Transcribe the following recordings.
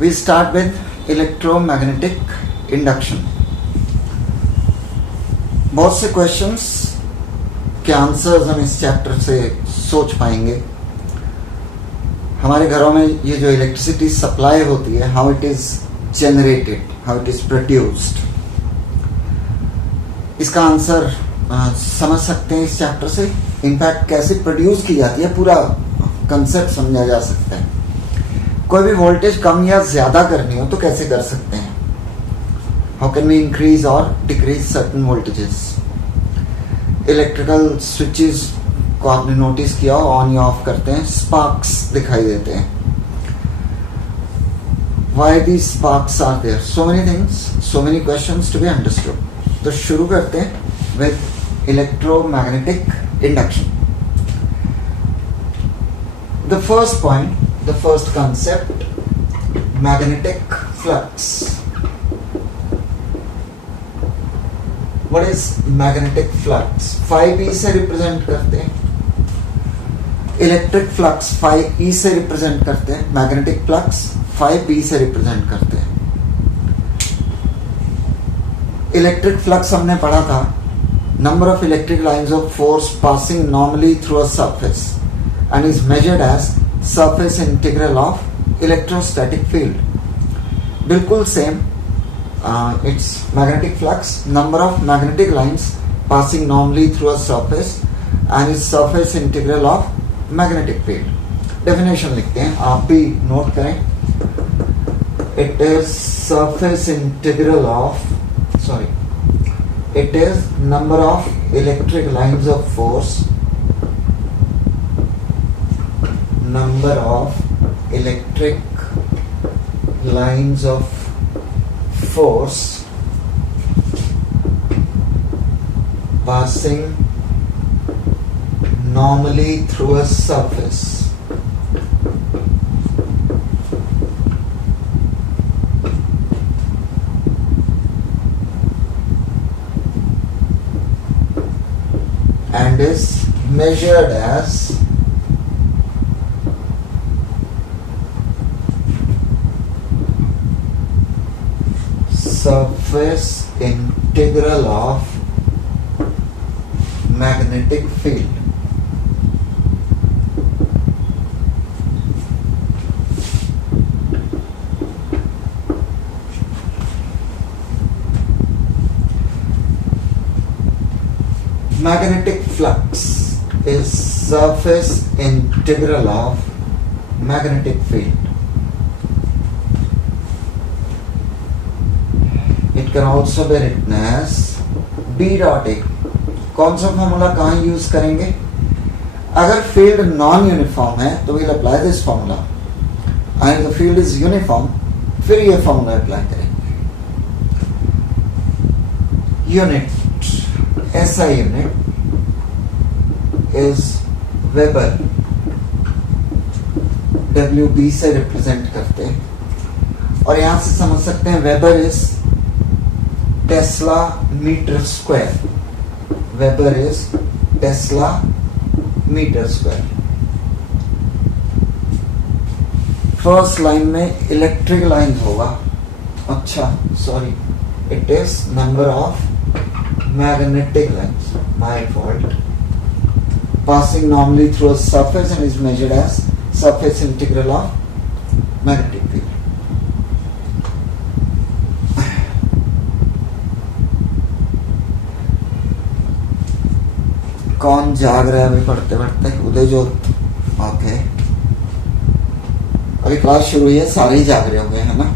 We start with electromagnetic induction. बहुत से questions के आंसर्स हम इस चैप्टर से सोच पाएंगे. हमारे घरों में ये जो इलेक्ट्रिसिटी सप्लाई होती है, how it is generated, how it is produced, इसका आंसर समझ सकते हैं इस चैप्टर से. इनफैक्ट कैसे प्रोड्यूस की जाती है पूरा कंसेप्ट समझा जा सकता है. कोई भी वोल्टेज कम या ज्यादा करनी हो तो कैसे कर सकते हैं. हाउ कैन वी इंक्रीज और decrease certain voltages. Electrical switches को आपने नोटिस किया, ऑन या ऑफ करते हैं, स्पार्क्स दिखाई देते हैं. Why these sparks are there, so many things, so many questions to be understood. तो शुरू करते हैं with electromagnetic induction. The first point, the first concept, magnetic flux. What is magnetic flux? 5e से represent करते हैं. Electric flux 5e से represent करते हैं. मैग्नेटिक फ्लक्स 5b से रिप्रेजेंट करते हैं. इलेक्ट्रिक फ्लक्स हमने पढ़ा था, number of electric lines of force passing normally through a surface and is measured as surface integral of electrostatic field. बिल्कुल same. It's magnetic flux, number of magnetic lines passing normally through a surface and is surface integral of magnetic field. Definition लिखते हैं, आप भी note करें. It is surface integral of, it is number of electric lines of force, number of electric lines of force passing normally through a surface and is measured as surface integral of magnetic field. Magnetic flux is surface integral of magnetic field. It can also be written as B dot A. कौन सा formula कहाँ use करेंगे. अगर field non uniform है तो we'll apply this formula, and the field is uniform, फिर ये formula apply करेंगे. Unit, SI unit is Weber, WB से रिप्रेजेंट करते हैं. और यहां से समझ सकते हैं Weber is Tesla meter square. Weber is Tesla meter square. First line में इलेक्ट्रिक लाइन होगा. अच्छा, sorry, it is number of magnetic lines, my fault, passing normally through a surface and is measured as surface integral of magnetic field. कौन जाग रहा है अभी पढ़ते पढ़ते. उदय जोत. ओके, अभी क्लास शुरू हुई है, सारे ही जाग रहे होंगे, है ना.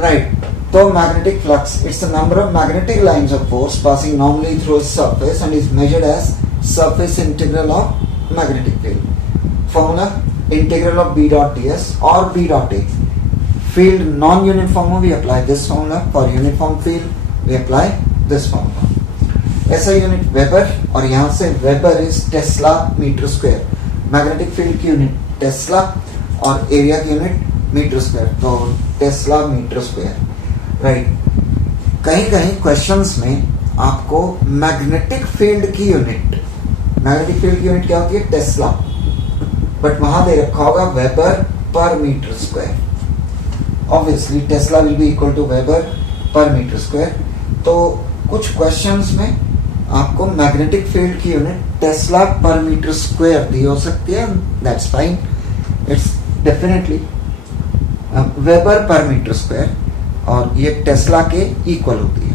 राइट. तो magnetic flux, it's the number of magnetic lines of force passing normally through a surface and is measured as surface integral of magnetic field. Formula integral of B dot ds और B dot A. Field non uniform हो, we apply this formula. For uniform field we apply this formula. ऐसा unit weber, और यहां से weber is tesla metre square. Magnetic field की unit tesla और area की unit metre square, तो Tesla metre square. Right. कहीं कहीं क्वेश्चंस में आपको मैग्नेटिक फील्ड की यूनिट, मैग्नेटिक फील्ड की यूनिट क्या होती है, टेस्ला, बट वहां दे रखा होगा weber per metre square. Obviously tesla will be equal to weber per metre square. तो कुछ क्वेश्चंस में आपको मैग्नेटिक फील्ड की unit tesla per metre square दी हो सकती है, that's fine, it's definitely weber per metre square, और ये टेस्ला के इक्वल होती है।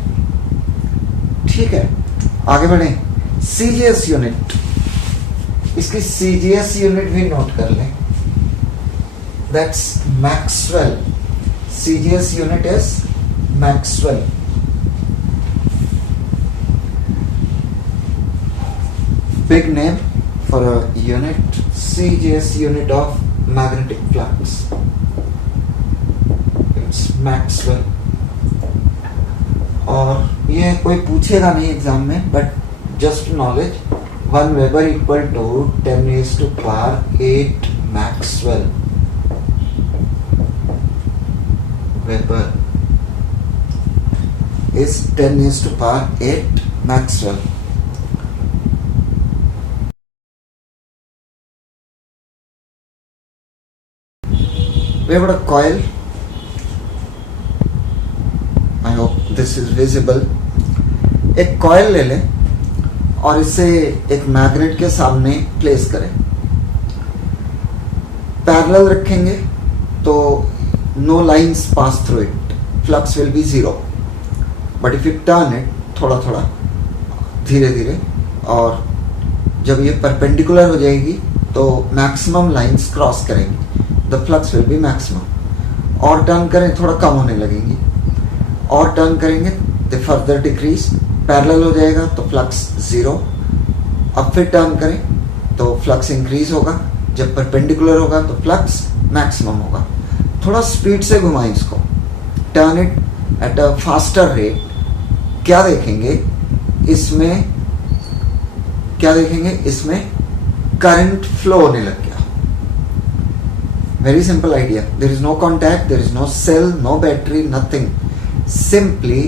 ठीक है, आगे बढ़े। सीजीएस यूनिट, इसकी सीजीएस यूनिट भी नोट कर लें, that's Maxwell. CGS unit is Maxwell. Big name for a unit, CGS unit of magnetic flux. It's Maxwell. और ये कोई पूछेगा नहीं एग्जाम में, but just knowledge, 1 weber equal to 10 raised to power 8 Maxwell. Weber is 10 raised to power 8 Maxwell. We have a coil. I hope this is visible. एक coil ले लें और इसे एक मैग्नेट के सामने प्लेस करें, पैरेलल रखेंगे तो no lines pass through it, flux will be 0, but if you turn it थोड़ा थोड़ा धीरे धीरे, और जब ये परपेंडिकुलर हो जाएगी तो मैक्सिमम लाइंस क्रॉस करेंगी, the flux will B maximum. और टर्न करें थोड़ा कम होने लगेंगी, और टर्न करेंगे द फर्दर डिक्रीज, पैरेलल हो जाएगा तो फ्लक्स 0। अब फिर टर्न करें तो फ्लक्स इंक्रीज होगा, जब परपेंडिकुलर होगा तो फ्लक्स मैक्सिमम होगा। थोड़ा स्पीड से घुमाएं इसको, turn it at a faster rate. क्या देखेंगे इसमें, क्या देखेंगे इसमें करंट फ्लो होने लग गया। Very simple idea. There is no contact, there is no cell, no battery, nothing. Simply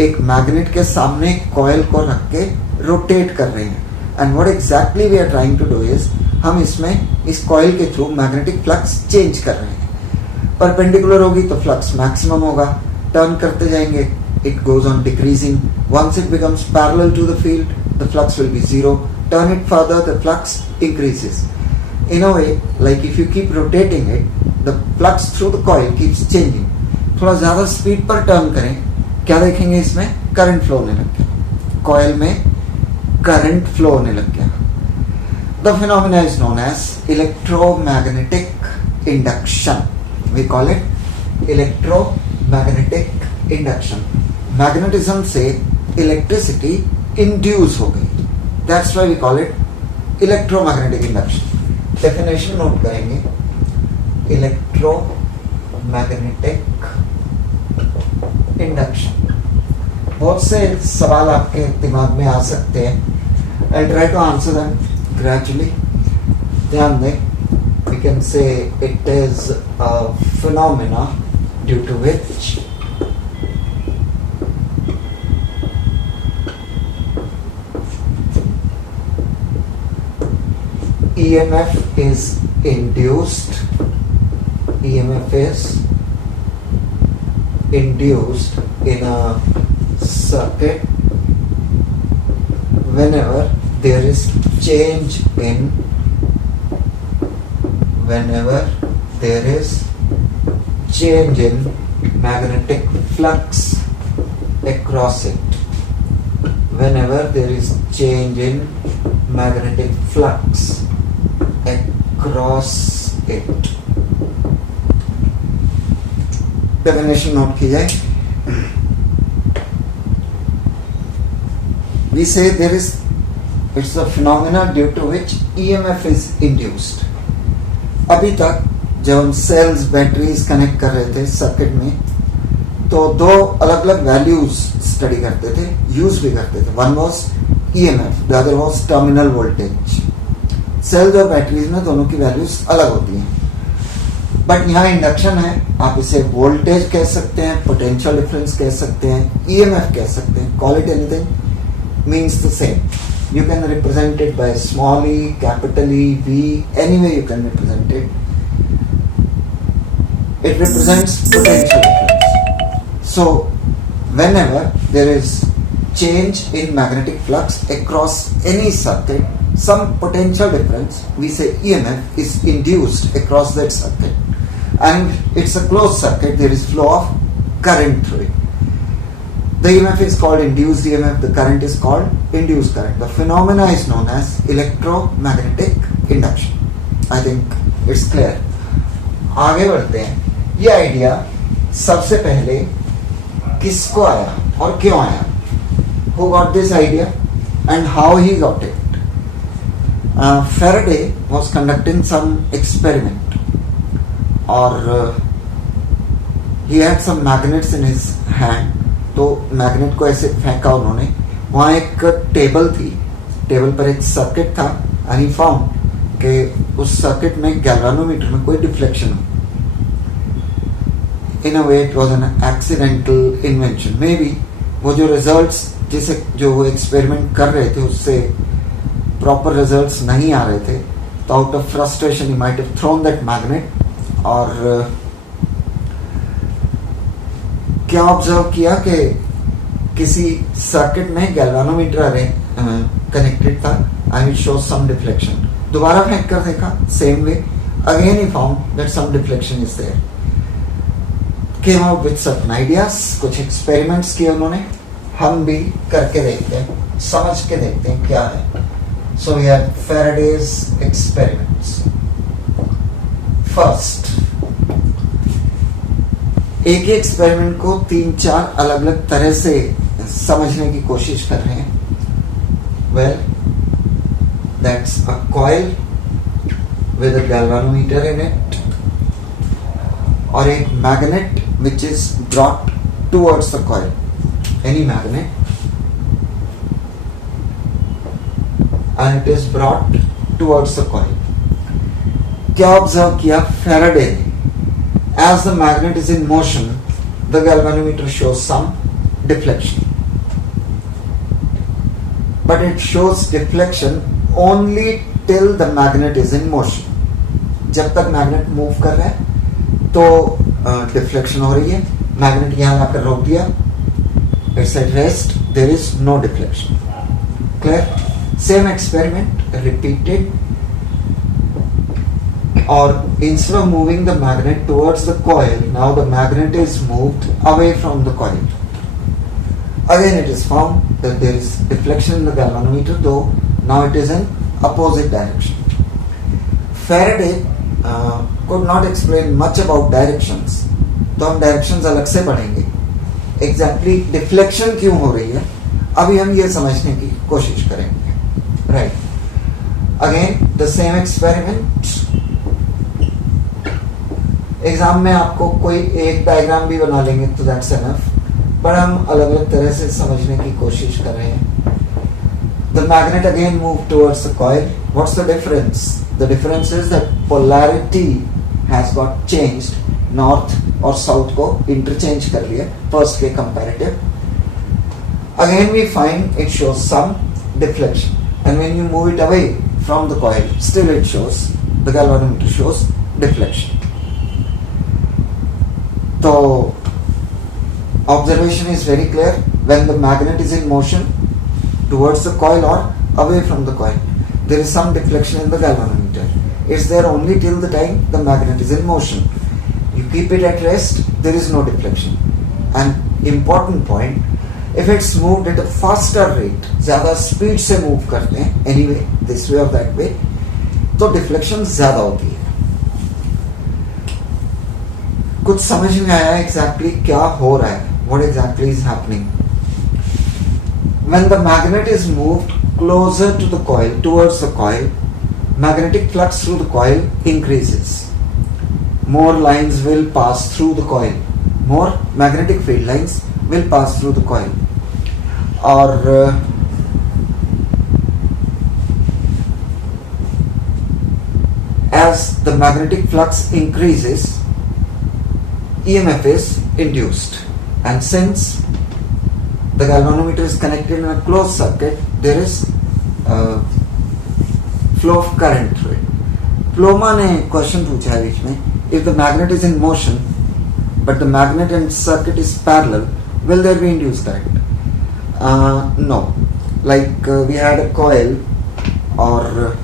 एक मैग्नेट के सामने कॉइल को रख के रोटेट कर रहे हैं, and what exactly we are trying to do is, हम इसमें इस कॉइल के थ्रू मैग्नेटिक फ्लक्स चेंज कर रहे हैं। परपेंडिकुलर होगी तो फ्लक्स मैक्सिमम होगा, टर्न करते जाएंगे, it goes on decreasing. Once it becomes parallel to the field, the flux will be 0. Turn it further, the flux increases. In a way, like if you keep rotating it, the flux through the coil keeps changing. थोड़ा ज्यादा speed पर turn करें, क्या देखेंगे इसमें current flow होने लग गया, कॉइल में करंट फ्लो होने लग गया। The phenomena is known as electromagnetic induction. We call it electromagnetic induction. Magnetism से इलेक्ट्रिसिटी इंड्यूस हो गई, that's why we call it electromagnetic induction. Definition note करेंगे, इलेक्ट्रोमैग्नेटिक इंडक्शन। बहुत से सवाल आपके दिमाग में आ सकते हैं, I try to answer them gradually. ध्यान दें, we can say it is a phenomena due to which EMF is induced. EMF is induced in a circuit whenever there is change in, whenever there is change in magnetic flux across it. Whenever there is change in magnetic flux across it. Definition note की जाए, we say there is, it's a phenomena due to which EMF is induced. अभी तक जब हम sales batteries connect कर रहे थे circuit में, तो दो अलग अलग वैल्यूज स्टडी करते थे, यूज भी करते थे। One was EMF, the other was terminal voltage. Cells और बैटरीज में दोनों की वैल्यूज अलग होती हैं, बट यहाँ इंडक्शन है, आप इसे वोल्टेज कह सकते हैं, पोटेंशियल डिफरेंस कह सकते हैं, EMF कह सकते हैं, call it anything, means the same. You can represent it by small e, capital E, V, any way you can represent it. it represents potential difference. So whenever there is change in magnetic flux across any circuit, some potential difference, we say EMF, is induced across that circuit, and it's a closed circuit, there is flow of current through it. The EMF is called induced EMF, the current is called induced current. The phenomena is known as electromagnetic induction. I think it's clear. आगे बढ़ते हैं. ये idea सबसे पहले किसको आया और क्यों आया? Who got this idea and how he got it? Faraday was conducting some experiment, or he had some magnets in his hand. तो मैग्नेट को ऐसे फेंका उन्होंने. वहाँ एक टेबल थी, टेबल पर एक सर्किट था, एंड ही फाउंड कि उस सर्किट में गैल्वानोमीटर में कोई डिफ्लेक्शन हो. In a way it was an accidental invention. Maybe वो जो रिजल्ट्स जो वो एक्सपेरिमेंट कर रहे थे उससे प्रॉपर रिजल्ट्स नहीं आ रहे थे, तो आउट ऑफ फ्रस्ट्रेशन ही might have thrown that magnet. और क्या ऑब्जर्व किया कि किसी सर्किट में गैल्वानोमीटर कनेक्टेड था and it shows some deflection. दोबारा फेंक कर देखा, सेम वे, अगेन ही found that some deflection is there. Came out with certain ideas. कुछ एक्सपेरिमेंट्स किए उन्होंने, हम भी करके देखते हैं, समझ के देखते हैं क्या है. So we have Faraday's experiments. First, एक ही एक्सपेरिमेंट को 3-4 अलग अलग तरह से समझने की कोशिश कर रहे हैं. Well, that's a coil with a galvanometer in it, और एक magnet which is brought towards the coil. Any magnet and it is brought towards the coil. क्या ऑब्जर्व किया Faraday ने? As the magnet is in motion, the galvanometer shows some deflection. But it shows deflection only till the magnet is in motion. जब तक magnet move कर रहा है तो deflection हो रही है. मैग्नेट यहां आकर रोक दिया, it's at rest, there is no deflection. Clear? Same experiment repeated, or instead of moving the magnet towards the coil, now the magnet is moved away from the coil. Again it is found that there is deflection in the galvanometer, though now it is in opposite direction. Faraday could not explain much about directions, तो हम directions अलग से पढ़ेंगे. Exactly deflection क्यों हो रही है, अभी हम ये समझने की कोशिश करेंगे. Right. Again, the same experiment. Exam में आपको कोई एक डायग्राम भी बना लेंगे तो that's enough. पर हम अलग अलग तरह से समझने की कोशिश कर रहे हैं. The magnet again moved towards the coil. What's the difference? The difference is that polarity has got changed. North और south को interchange कर लिया first के comparative. Again we find it shows some deflection. And when you move it away from the coil, still it shows, the galvanometer shows deflection. So observation is very clear. When the magnet is in motion towards the coil or away from the coil, there is some deflection in the galvanometer. It's there only till the time the magnet is in motion. You keep it at rest, there is no deflection. And important point, if it's moved at a faster rate, ज्यादा speed से move करते हैं, anyway this way or that way, तो deflection ज्यादा होती है. कुछ समझ में आया एग्जैक्टली क्या हो रहा है, what exactly is happening? When the magnet is moved closer to the coil, towards the coil, magnetic flux through the coil increases. More lines will pass through the coil. More magnetic field lines will pass through the coil. Or as the magnetic flux increases, EMF is induced, and since the galvanometer is connected in a closed circuit, there is flow of current through it. प्लोमा ने question पूछा है बीच में, if the magnet is in motion, but the magnet and circuit is parallel, will there be induced current? No. Like we had a coil, or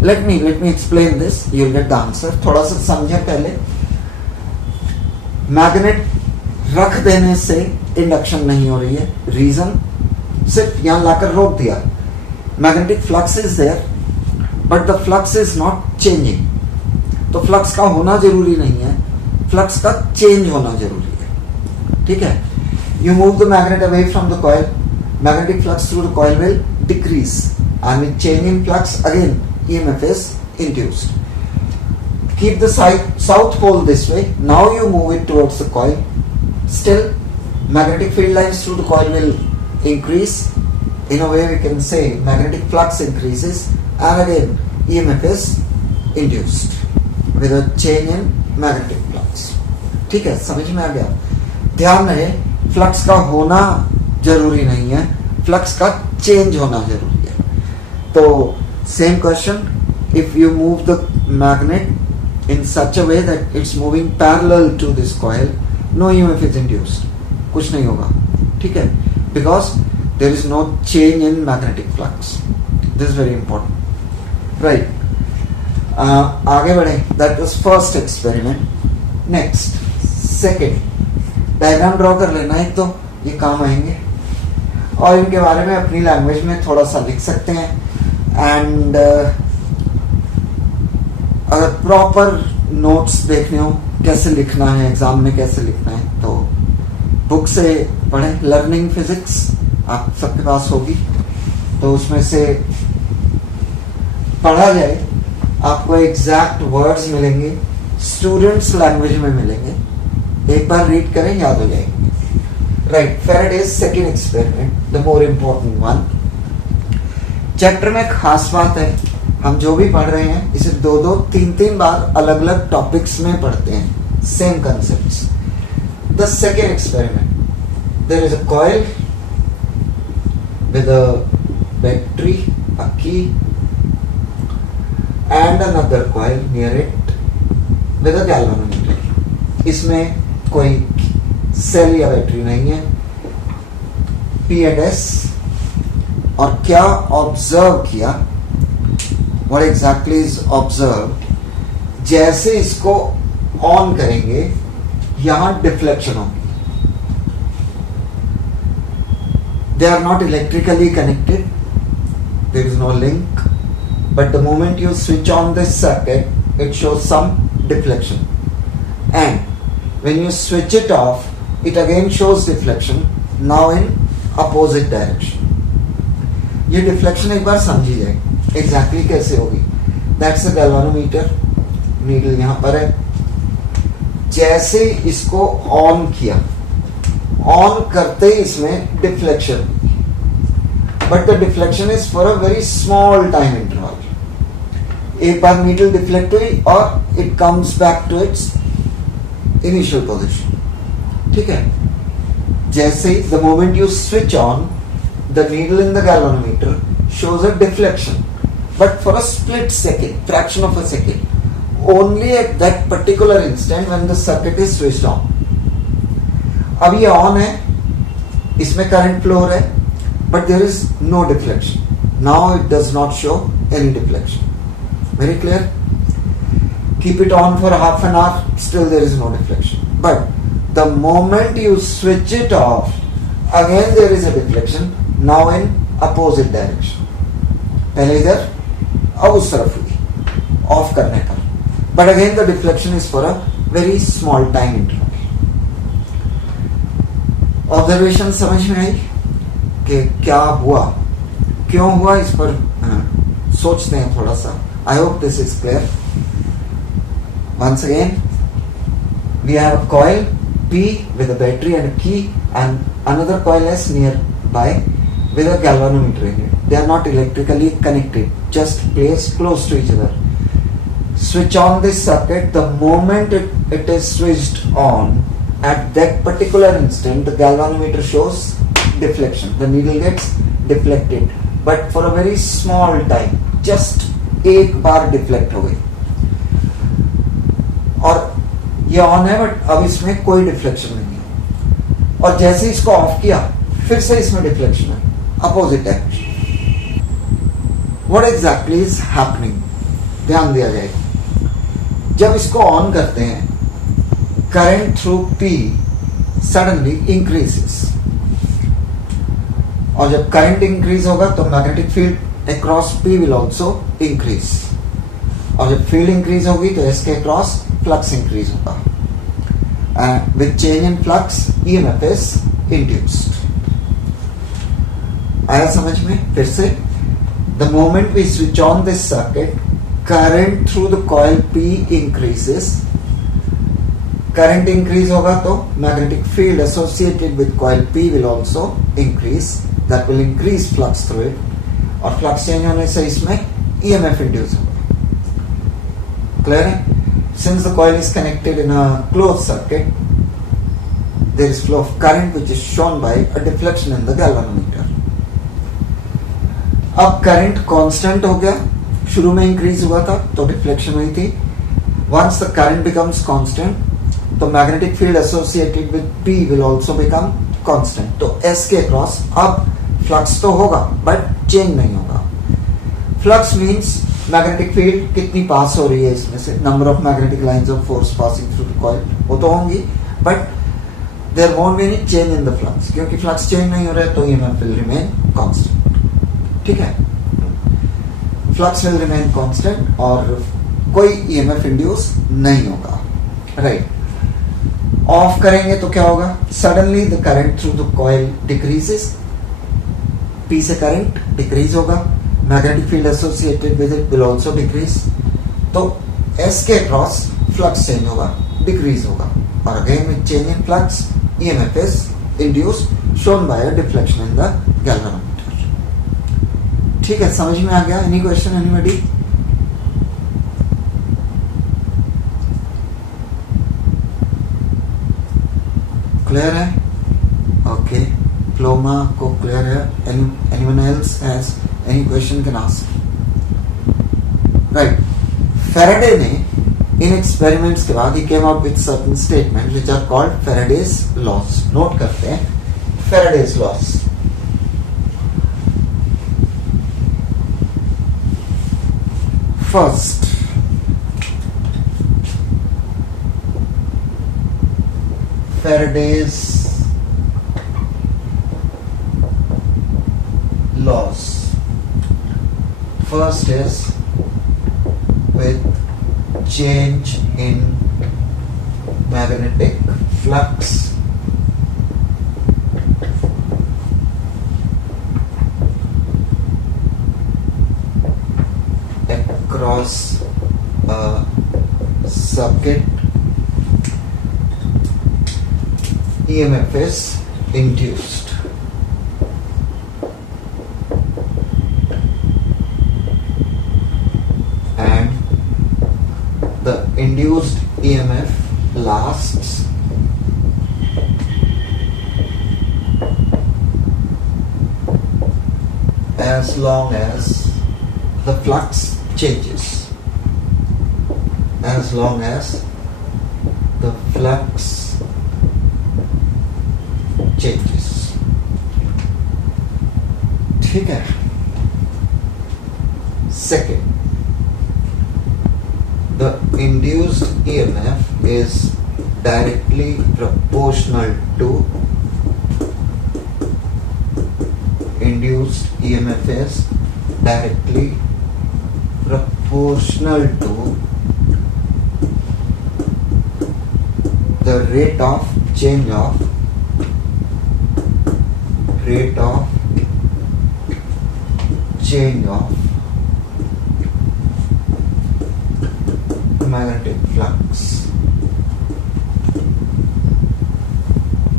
let me explain this, you'll get the answer. थोड़ा सा समझे पहले. Magnet रख देने से induction नहीं हो रही है. रीजन, सिर्फ यहां लाकर रोक दिया. Magnetic flux is there but the flux is not changing. तो फ्लक्स का होना जरूरी नहीं है, फ्लक्स का चेंज होना जरूरी है. ठीक है. You move the magnet away from the coil, magnetic flux through the coil will decrease, and with change in flux again EMF is induced. Keep the south pole this way. Now you move it towards the coil. Still magnetic field lines through the coil will increase. In a way we can say magnetic flux increases, and again EMF is induced with a change in magnetic flux. ठीक है, समझ में आ गया. ध्यान रहे, flux का होना जरूरी नहीं है, फ्लक्स का चेंज होना जरूरी है. तो same question, if you move the magnet in such a way that it's moving parallel to this coil, no EMF is induced. कुछ नहीं होगा. ठीक है, because there is no change in magnetic flux. This is very important. Right. आगे बढ़े. That was first experiment. Next, second. Diagram draw कर लेना है, तो ये काम आएंगे और इनके बारे में अपनी लैंग्वेज में थोड़ा सा लिख सकते हैं. एंड अगर प्रॉपर नोट्स देखने हो कैसे लिखना है, एग्जाम में कैसे लिखना है, तो बुक से पढ़ें. लर्निंग फिजिक्स आप सबके पास होगी, तो उसमें से पढ़ा जाए. आपको एग्जैक्ट वर्ड्स मिलेंगे, स्टूडेंट्स लैंग्वेज में मिलेंगे. एक बार रीड करें, याद हो जाएंगे. Right. Faraday's second experiment, the more important one. Chapter में खास बात है, हम जो भी पढ़ रहे हैं इसे 2-2, 3-3 बार अलग अलग टॉपिक्स में पढ़ते हैं. Same concepts. The second experiment, there is a coil with a battery, a key and another coil near it with a galvanometer. इसमें कोई सेल या बैटरी नहीं है. P and S. और क्या ऑब्जर्व किया, व्हाट एग्जैक्टली इज ऑब्जर्व, जैसे इसको ऑन करेंगे यहां डिफ्लेक्शन होगी. They are not electrically connected, there is no link, but the moment you switch on this circuit it shows some deflection, and when you switch it off it again shows deflection, now in opposite direction. ये deflection एक बार समझी जाए exactly कैसे होगी. That's a galvanometer. Needle यहां पर है. जैसे इसको ऑन किया, ऑन करते ही इसमें deflection, but the deflection is for a very small time interval. एक बार नीडल डिफ्लेक्ट हुई और it comes back to its initial position. ठीक है. जैसे the moment you switch on, the needle in the galvanometer shows a deflection, but for a split second, fraction of a second, only at that particular instant when the circuit is switched on. अब ये on है, इसमें current flow हो रहा है, but there is no deflection. Now it does not show any deflection. Very clear? Keep it on for half an hour, still there is no deflection. But the moment you switch it off, again there is a deflection. Now in opposite direction. पहले इधर अब उस तरफ हुई of करने का, but again the deflection is for a very small time interval. Observation समझ में आई कि क्या हुआ, क्यों हुआ, इस पर सोचते हैं थोड़ा सा. I hope this is clear. Once again we have a coil P with a battery and a key, and another coil S nearby with a galvanometer in it. They are not electrically connected, just placed close to each other. Switch on this circuit. The moment it is switched on, at that particular instant, the galvanometer shows deflection. The needle gets deflected, but for a very small time. Just एक बार deflect हो गई. और ये on है but अब इसमें कोई deflection नहीं है, और जैसे इसको ऑफ किया फिर से इसमें डिफ्लेक्शन है, अपोजिट है। व्हाट एग्जैक्टली इज हैपनिंग, ध्यान दिया जाएगा। जब इसको ऑन करते हैं current through P suddenly increases, और जब करंट इंक्रीज होगा तो magnetic field across P will also increase, और जब फील्ड इंक्रीज होगी तो इसके अक्रॉस फ्लक्स इंक्रीज होगा, and with change in flux EMF is induced। आया समझ में? फिर से, the moment we switch on this circuit, current through the coil P increases। Current increase होगा तो magnetic field associated with coil P will also increase, that will increase flux through it, और flux change होने से इसमें EMF induce होगा। Clear है? Since the coil is connected in a closed circuit, there is flow of current which is shown by a deflection in the galvanometer। अब current constant हो गया, शुरू में इंक्रीज हुआ था तो डिफ्लेक्शन हुई थी। Once the current becomes constant, तो magnetic field associated with P will also become constant। तो S के अक्रॉस अब फ्लक्स तो होगा बट चेंज नहीं होगा। फ्लक्स मींस मैग्नेटिक फील्ड कितनी पास हो रही है इसमें से, number of magnetic lines of force passing through the coil, वो तो होंगी, but there won't be any change in the flux, क्योंकि फ्लक्स चेंज नहीं हो रहा है तो EMF विल रिमेन कांस्टेंट। ठीक है, फ्लक्स विल रिमेन कांस्टेंट और कोई EMF इंड्यूस नहीं होगा। राइट, ऑफ करेंगे तो क्या होगा? Suddenly the current through the coil decreases, P से करंट डिक्रीज होगा, magnetic field associated with it will also decrease, तो S के अक्रॉस फ्लक्स चेंज होगा, डिक्रीज होगा, और again with change in flux EMF is induced shown by a deflection in the galvanometer. ठीक है, समझ में आ गया? Any question anybody? क्लियर है? ओके, फ्लोमा को क्लियर है? Anyone else has any question can ask. Right, Faraday ने इन एक्सपेरिमेंट्स के बाद ही came up with certain statement which are called Faraday's laws. Note करते हैं Faraday's laws. First, Faraday's laws. First is with change in magnetic flux across a circuit, EMF is induced। And the induced EMF lasts as long as the flux changes, as long as the flux changes। ठीक है। Second, the induced EMF is directly proportional to induced EMF is directly proportional to the rate of change of magnetic flux,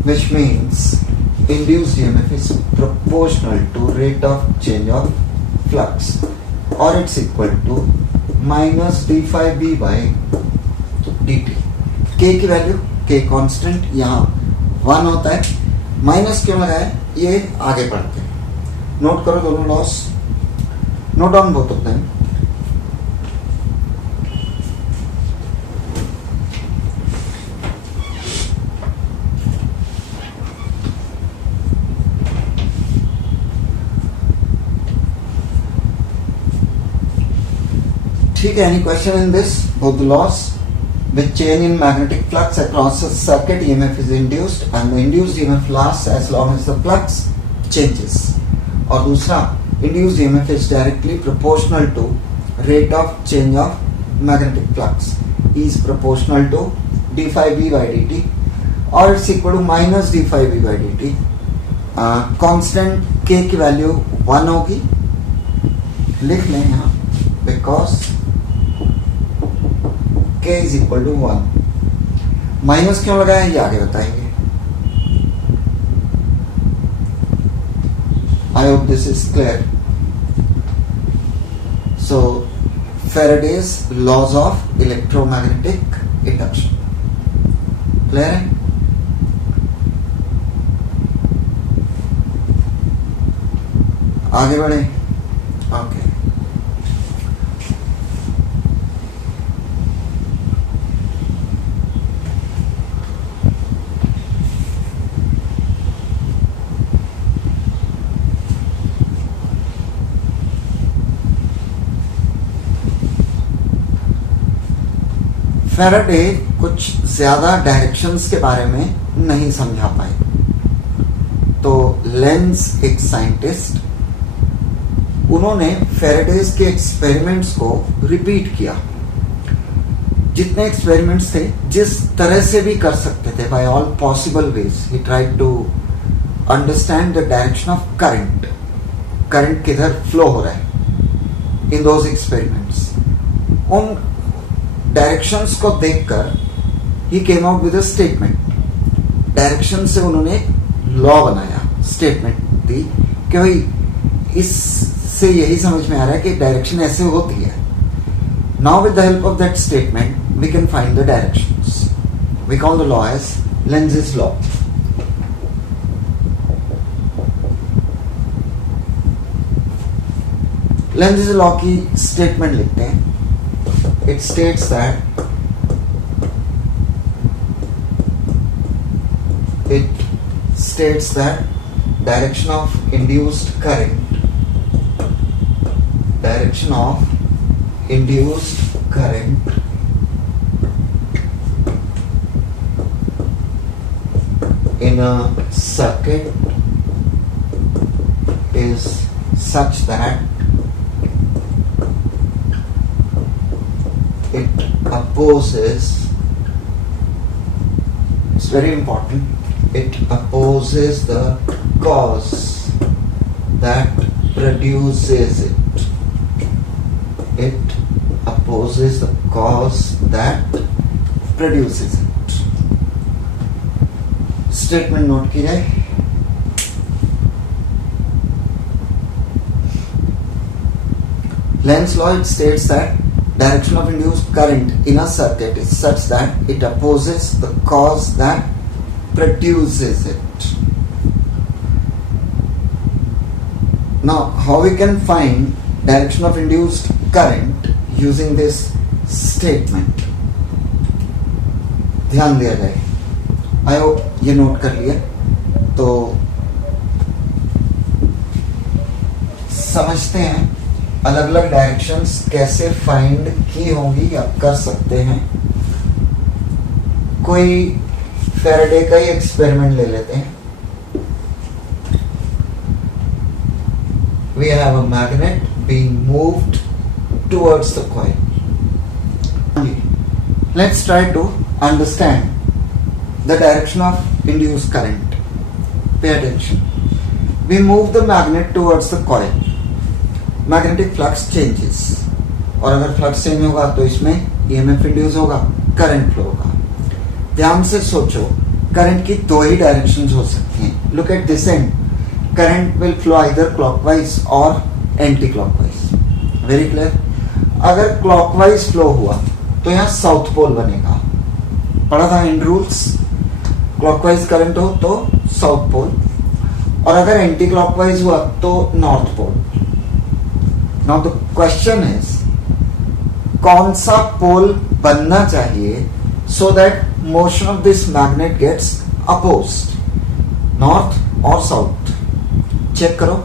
which means induced EMF is proportional to rate of change of flux, or it's equal to minus d phi b by dt। k की value, k constant यहाँ 1 होता है, minus क्यों लगाए ये आगे पढ़ते हैं। नोट करो दोनों loss, note down both of them. ठीक है, any question in this? Both the loss with change in magnetic flux across a circuit, EMF is induced and the induced EMF lasts as long as the flux changes. और दूसरा, induced EMF is directly proportional to rate of change of magnetic flux, is proportional to d phi b by dt or it's equal to minus d phi b by dt. Constant k की value 1 होगी, लिख लें यहाँ, because k is equal to 1. Minus क्यों लगाया ये आगे बताएंगे. I hope this is clear. So Faraday's laws of electromagnetic induction. Clear है? आगे बढ़े. ओके. फैराडे कुछ ज्यादा डायरेक्शंस के बारे में नहीं समझा पाए, तो लेंज एक साइंटिस्ट, उन्होंने फैराडेज के एक्सपेरिमेंट्स को रिपीट किया. जितने एक्सपेरिमेंट्स थे, जिस तरह से भी कर सकते थे, by all possible ways he tried to understand the direction of current. Current किधर फ्लो हो रहा है इन दोज एक्सपेरिमेंट्स. उन डायरेक्शंस को देखकर ही came out with a statement. Direction से उन्होंने एक लॉ बनाया, स्टेटमेंट दी कि भाई इससे यही समझ में आ रहा है कि डायरेक्शन ऐसे होती है. Now with the help of that statement we can find the directions. We call the law as Lenz's law. Lenz's law की स्टेटमेंट लिखते हैं. It states that direction of induced current in a circuit is such that it opposes, it's very important, it opposes the cause that produces it. It opposes the cause that produces it. Statement note की जाए. Lenz's law, it states that direction of induced current in a circuit is such that it opposes the cause that produces it. Now, how we can find direction of induced current using this statement? ध्यान दिया जाए. I hope ये note कर लिया, तो समझते हैं अलग अलग डायरेक्शंस कैसे फाइंड की होंगी या कर सकते हैं. कोई फैराडे का ही एक्सपेरिमेंट ले लेते हैं. We have a magnet being moved towards the coil. Let's try to understand the direction of induced current. Pay attention. We move the magnet towards the coil. Magnetic flux changes, और अगर flux change होगा तो इसमें EMF induce होगा, current flow होगा. ध्यान से सोचो, करंट की दो ही डायरेक्शंस हो सकती हैं. Look at this and, current will flow either clockwise और एंटी क्लॉकवाइज. Very clear. अगर क्लॉकवाइज फ्लो हुआ तो यहाँ साउथ पोल बनेगा. पढ़ा था इन रूल्स. क्लॉकवाइज करंट हो तो साउथ पोल, और अगर एंटी क्लॉकवाइज हुआ तो north pole. Now the question is, कौन सा पोल बनना चाहिए so that motion of this magnet gets opposed, north or south? Check करो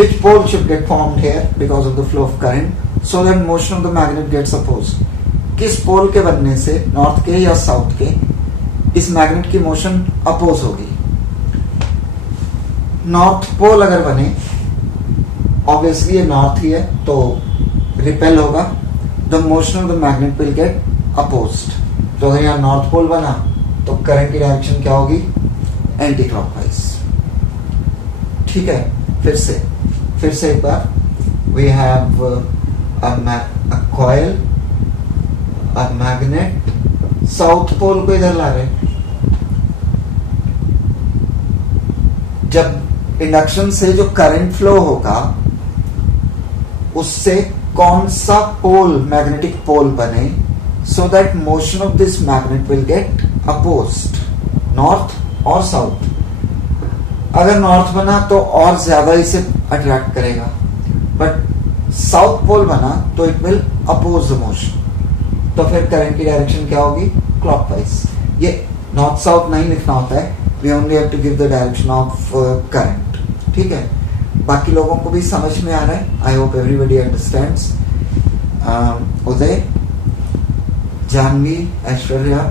which pole should get formed here because of the flow of current. so that motion of the magnet gets opposed. किस पोल के बनने से, north के या south के, इस magnet की मोशन अपोज होगी? नॉर्थ पोल अगर बने, ऑब्वियसली ये नॉर्थ ही है तो रिपेल होगा, the motion of the magnet will get opposed. तो अगर यहाँ नॉर्थ पोल बना तो करंट की डायरेक्शन क्या होगी? Anti clockwise. ठीक है, फिर से एक बार, we have a coil, a magnet, south pole को इधर ला रहे हैं। जब इंडक्शन से जो करंट फ्लो होगा उससे कौन सा पोल, मैग्नेटिक पोल बने, so that motion of this magnet will get opposed, north और साउथ। अगर नॉर्थ बना तो और ज्यादा इसे अट्रैक्ट करेगा, बट साउथ पोल बना तो it will oppose the motion. तो फिर करंट की डायरेक्शन क्या होगी? क्लॉकवाइज। ये नॉर्थ साउथ नहीं लिखना होता है, we only have to give the direction of current. ठीक है, बाकी लोगों को भी समझ में आ रहा है? I hope everybody understands. Uday, Janvi, Aishwarya,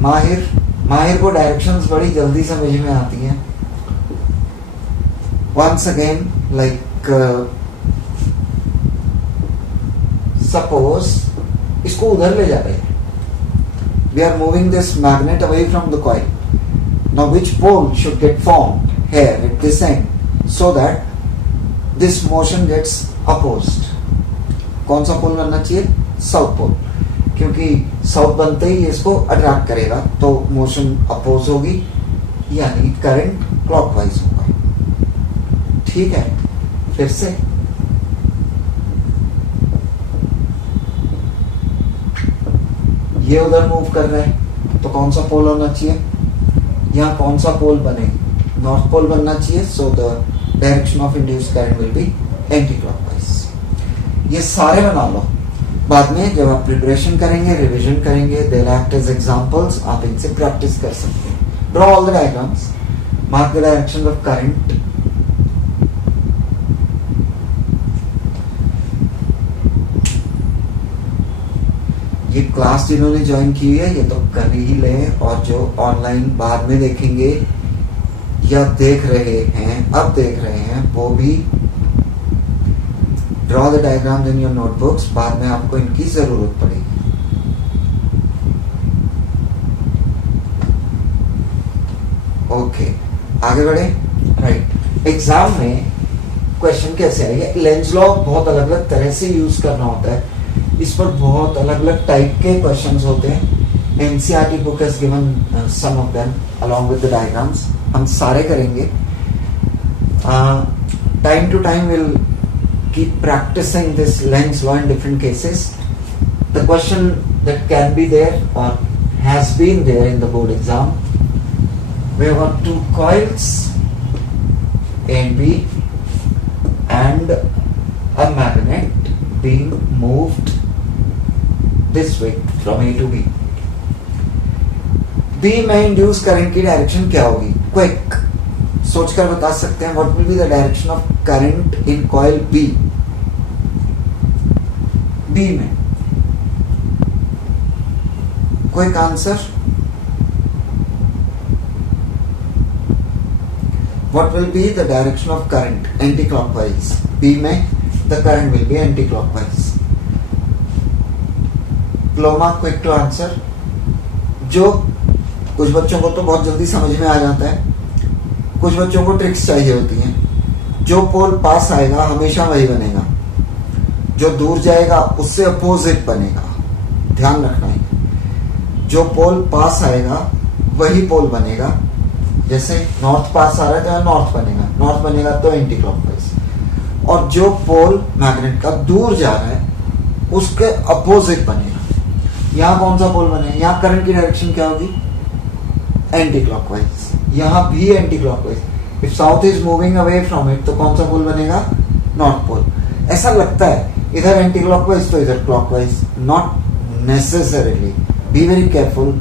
Mahir को डायरेक्शंस बड़ी जल्दी समझ में आती हैं। वंस अगेन, लाइक सपोज इसको उधर ले जा रहे हैं, we are moving this magnet away from the coil. Now which pole should get formed here at this end so that this motion gets opposed? कौन सा पोल बनना चाहिए? साउथ पोल, क्योंकि साउथ बनते ही इसको अट्रैक्ट करेगा तो मोशन अपोज होगी, यानी करंट क्लॉकवाइज होगा। ठीक है, फिर से ये उधर मूव कर रहा है तो कौन सा पोल होना चाहिए? यहाँ कौन सा पोल बने? नॉर्थ पोल बनना चाहिए, so the direction of induced current will be anti clockwise. ये सारे बना लो, बाद में जब आप प्रिपरेशन करेंगे, रिवीजन करेंगे, they will act as examples, आप इनसे प्रैक्टिस कर सकते हैं। Draw all the diagrams, mark the direction of current. ये क्लास जिन्होंने ज्वाइन की हुई है ये तो कर ही लें, और जो ऑनलाइन बाद में देखेंगे या देख रहे हैं, अब देख रहे हैं, वो भी draw the diagram in your notebooks, बाद में आपको इनकी जरूरत पड़ेगी। ओके, आगे बढ़े। राइट, एग्जाम में क्वेश्चन कैसे आएगा? लेंस लॉ बहुत अलग अलग तरह से यूज करना होता है, इस पर बहुत अलग अलग टाइप के क्वेश्चंस होते हैं। NCERT book has given some of them along with the diagrams, हम सारे करेंगे। Time to time will keep practicing this Lenz law in different cases. The question that can be there or has been there in the board exam, we have got two coils A and B and a magnet being moved this way from A to B. B में induced current की direction क्या होगी? Quick, सोचकर बता सकते हैं, what will be the direction of current in coil B? B में quick answer, what will be the direction of current? Anti-clockwise. B में the current will be anti-clockwise. Paloma, quick to answer. जो कुछ बच्चों को तो बहुत जल्दी समझ में आ जाता है, कुछ बच्चों को ट्रिक्स चाहिए होती हैं। जो पोल पास आएगा हमेशा वही बनेगा, जो दूर जाएगा उससे अपोजिट बनेगा, ध्यान रखना है। जो पोल पास आएगा वही पोल बनेगा, जैसे नॉर्थ पास आ रहा है तो नॉर्थ बनेगा, नॉर्थ बनेगा तो एंटी क्लॉकवाइज। और जो पोल मैग्नेट का दूर जा रहा है उसके अपोजिट बनेगा। यहाँ कौन सा पोल बनेगा? यहाँ करंट की डायरेक्शन क्या होगी? Anti clockwise. यहाँ भी anti clockwise. If south is moving away from it तो कौन सा पोल बनेगा? North pole. ऐसा लगता है इधर एंटी क्लॉकवाइज तो इधर clockwise, not necessarily. Be very careful,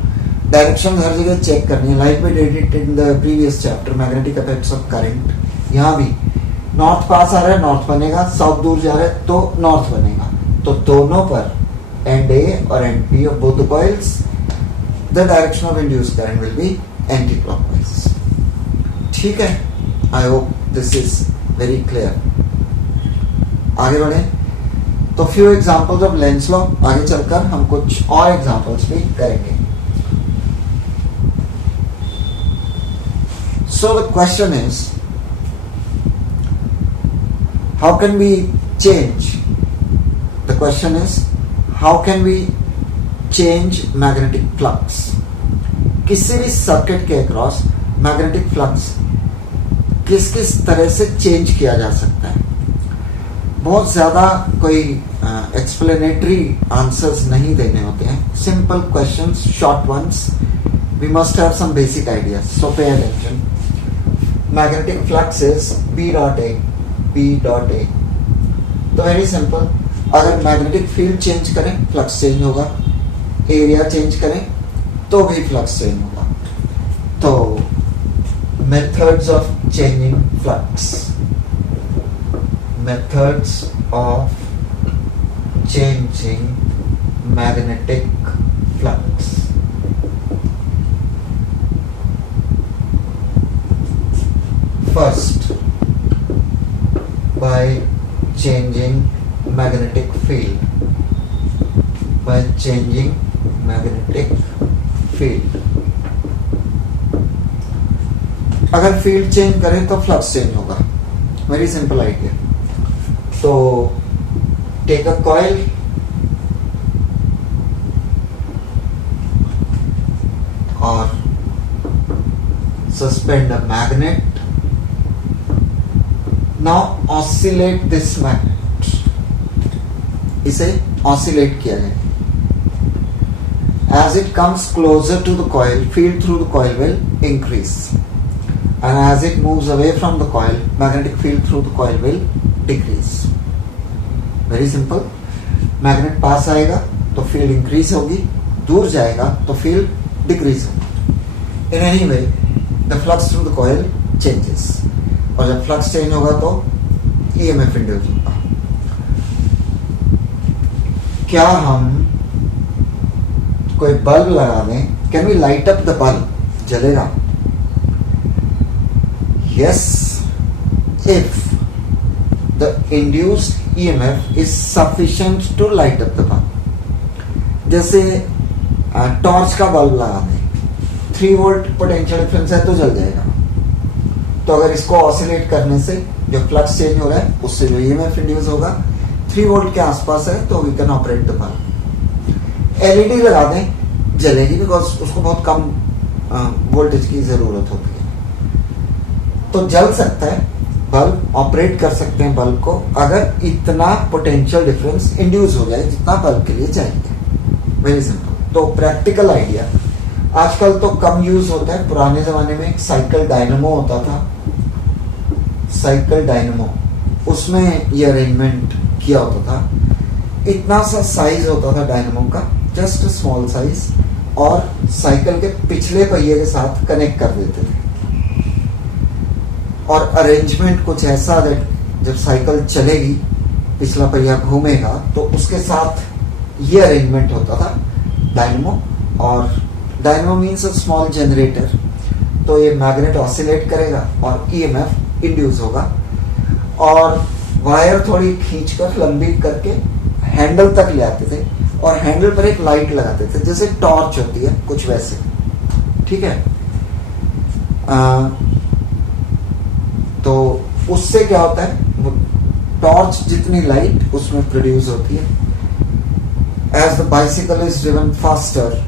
direction हर जगह चेक करनी है, like we did it in the previous chapter magnetic effects of current. यहाँ भी नॉर्थ पास आ रहा है नॉर्थ बनेगा, साउथ दूर जा रहा है तो नॉर्थ बनेगा। तो दोनों पर एंड ए और end B of both the coils the direction of induced current will be anti clockwise. ठीक है, I hope this is very clear. आगे बढ़े तो few examples of Lenz's law, आगे चलकर हम कुछ और एग्जांपल्स भी करेंगे। So the question is how can we change, the question is how can we change magnetic flux. किसी भी सर्किट के अक्रॉस मैग्नेटिक फ्लक्स किस किस तरह से चेंज किया जा सकता है। बहुत ज्यादा कोई एक्सप्लेनेटरी आंसर्स नहीं देने होते हैं, simple questions, short ones, we must have some basic ideas, so pay attention. Magnetic flux is B dot A, तो वेरी सिंपल, अगर मैग्नेटिक फील्ड चेंज करें फ्लक्स चेंज होगा, एरिया चेंज करें तो भी फ्लक्स चेंज होगा। तो methods of changing flux, methods of changing magnetic flux. First, by changing magnetic field. By changing magnetic field. अगर फील्ड चेंज करें तो फ्लक्स चेंज होगा, वेरी सिंपल आइडिया। तो टेक अ कॉइल, और suspend a magnet, now oscillate this magnet, इसे oscillate किया जाए। As it comes closer to the coil, field through the coil will increase, and as it moves away from the coil, magnetic field through the coil will decrease. Very simple. Magnet पास आएगा तो field increase होगी, दूर जाएगा तो field decrease होगी। In any way the flux through the coil changes, और जब फ्लक्स चेंज होगा तो ईएमएफ इंड्यूस होगा। क्या हम कोई बल्ब लगा दें, can we light up the bulb, जलेगा? Yes, if the induced EMF is sufficient to light up the bulb. जैसे टॉर्च का बल्ब लगा दें, 3 वोल्ट पोटेंशियल डिफरेंस है तो जल जाएगा। तो अगर इसको ऑसिलेट करने से जो फ्लक्स चेंज हो रहा है उससे जो EMF इंड्यूस होगा 3 वोल्ट के आसपास है तो we can operate the bulb. LED लगा दें, जलेगी, बिकॉज उसको बहुत कम वोल्टेज की जरूरत होती है। तो जल सकता है बल्ब, ऑपरेट कर सकते हैं बल्ब को अगर इतना पोटेंशियल डिफरेंस इंड्यूस हो जाए जितना बल्ब के लिए चाहिए। Very simple. तो प्रैक्टिकल आइडिया आजकल तो कम यूज होता है, पुराने जमाने में एक साइकिल डायनेमो होता था, साइकिल डायनेमो, उसमें ये अरेंजमेंट किया होता था। इतना सा साइज होता था डायनेमो का, जस्ट स्मॉल साइज, और साइकिल के पिछले पहिए के साथ कनेक्ट कर देते थे। और अरेंजमेंट कुछ ऐसा दैट जब साइकिल चलेगी, पिछला पहिया घूमेगा तो उसके साथ ये अरेंजमेंट होता था डायनेमो। और dynamo means a small generator. तो ये मैग्नेट ऑसिलेट करेगा और ईएमएफ इंड्यूस होगा, और वायर थोड़ी खींचकर लंबी करके हैंडल तक ले आते थे, और हैंडल पर एक लाइट लगाते थे जैसे टॉर्च होती है, कुछ वैसे। ठीक है। तो उससे क्या होता है, वो टॉर्च जितनी लाइट उसमें प्रोड्यूस होती है। As the bicycle is driven faster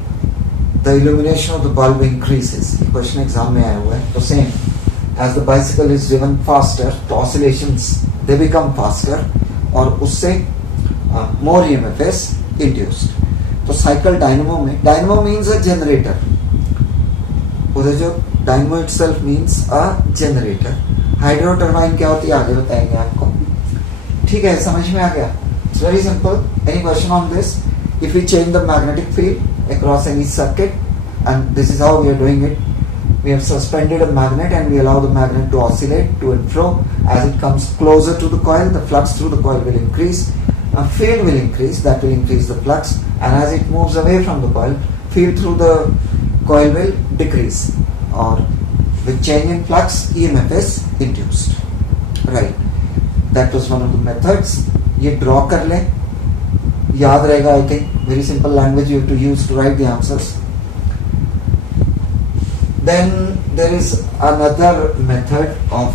the illumination of the bulb increases. Question exam में आया हुआ है। तो same, as the bicycle is driven faster the oscillations they become faster, और उससे मोर ईएमएफ इज इंड्यूस्ड। तो साइकिल डायनेमो में, dynamo means a generator, उधर जो dynamo itself means a generator. Hydro turbine क्या होती है आगे बताएंगे आपको। ठीक है, समझ में आ गया? It's very simple. Any question on this? If we change the magnetic field across any circuit, and this is how we are doing it, we have suspended a magnet and we allow the magnet to oscillate to and fro As it comes closer to the coil, the flux through the coil will increase. A field will increase, that will increase the flux, and as it moves away from the coil, field through the coil will decrease, or with change in flux, EMF is induced. Right. That was one of the methods. ये draw कर ले, याद रहेगा. I think very simple language you have to use to write the answers. Then there is another method of